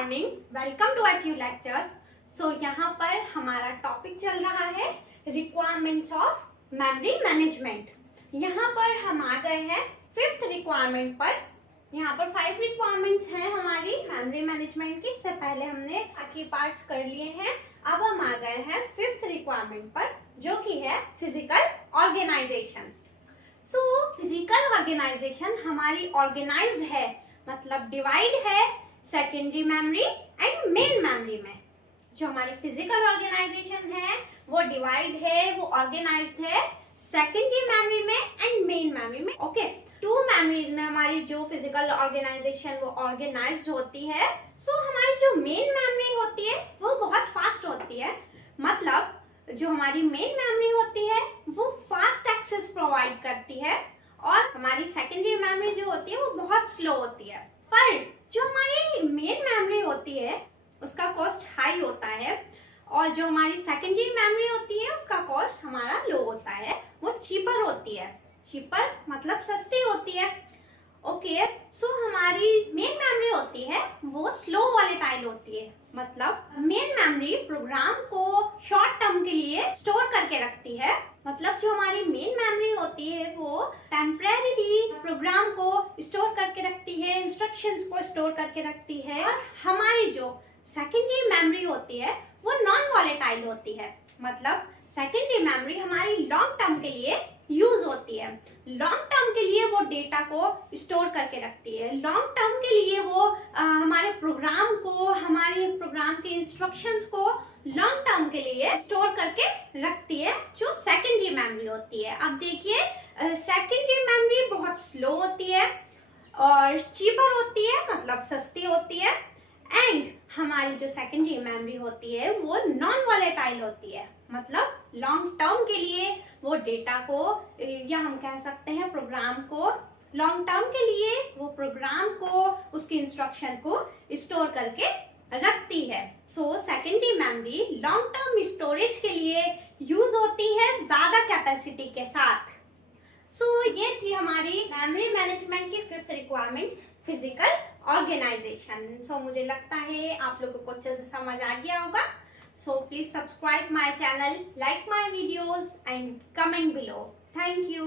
Morning, welcome to Achieve lectures. So यहाँ पर हमारा टॉपिक चल रहा है रिक्वायरमेंट्स ऑफ मेमोरी मैनेजमेंट। यहाँ पर हम आ गए हैं फिफ्थ रिक्वायरमेंट पर। यहाँ पर 5 रिक्वायरमेंट्स हैं हमारी मेमोरी मैनेजमेंट की। इससे पहले हमने बाकी पार्ट्स कर लिए हैं। अब हम आ गए हैं फिफ्थ रिक्वायरमेंट पर, जो कि है physical organisation. So physical organisation हमारी ऑर्गेनाइज्ड है, मतलब डिवाइड है secondary memory and main memory में। जो हमारी फिजिकल ऑर्गेनाइजेशन है वो डिवाइड है, वो ऑर्गेनाइज्ड है सेकेंडरी मेमोरी में एंड मेन मेमोरी में। ओके, 2 मेमोरीज में हमारी जो फिजिकल ऑर्गेनाइजेशन वो ऑर्गेनाइज्ड होती है। सो हमारी जो मेन मेमोरी होती है वो बहुत फास्ट होती है, मतलब जो हमारी मेन मेमोरी होती है वो फास्ट एक्सेस प्रोवाइड करती है, और हमारी सेकेंडरी मेमोरी जो होती है वो बहुत स्लो होती है। पर जो हमारी मेन मेमोरी होती है उसका कॉस्ट हाई होता है, और जो हमारी सेकेंडरी मेमोरी होती है उसका कॉस्ट हमारा लो होता है, वो चीपर होती है। चीपर मतलब सस्ती होती है। ओके, सो हमारी मेन मेमोरी होती है वो स्लो वॉलेटाइल होती है, मतलब मेन मेमोरी प्रोग्राम को शॉर्ट टर्म के लिए स्टोर करके रखती है। मतलब जो हमारी मेन मेमोरी होती है वो टेम्परेरीली प्रोग्राम को स्टोर करके रखती है, इंस्ट्रक्शंस को स्टोर करके रखती है। और हमारी जो सेकेंडरी मेमोरी होती है वो नॉन वॉलेटाइल होती है, मतलब सेकेंडरी मेमोरी हमारी लॉन्ग टर्म के लिए यूज होती है। लॉन्ग टर्म के लिए वो डेटा को स्टोर करके रखती है। लॉन्ग टर्म के लिए वो हमारे प्रोग्राम को, हमारे प्रोग्राम के इंस्ट्रक्शंस को लॉन्ग टर्म के लिए स्टोर करके रखती है, जो सेकेंडरी मेमोरी होती है। अब देखिए, सेकेंडरी मेमोरी बहुत स्लो होती है और चीपर होती है, मतलब सस्ती होती है। एंड हमारी जो सेकेंडरी मेमोरी होती है वो नॉन वॉलेटाइल होती है, मतलब लॉन्ग टर्म के लिए वो डेटा को, या हम कह सकते हैं प्रोग्राम को, लॉन्ग टर्म के लिए वो प्रोग्राम को, उसके इंस्ट्रक्शन को स्टोर करके रखती है। So secondary memory long term storage के लिए यूज होती है ज्यादा कैपेसिटी के साथ। सो ये थी हमारी मेमोरी मैनेजमेंट की 5th रिक्वायरमेंट, फिजिकल ऑर्गेनाइजेशन। सो मुझे लगता है आप लोगों को अच्छे से समझ आ गया होगा। So please subscribe my channel, like my videos and comment below. Thank you.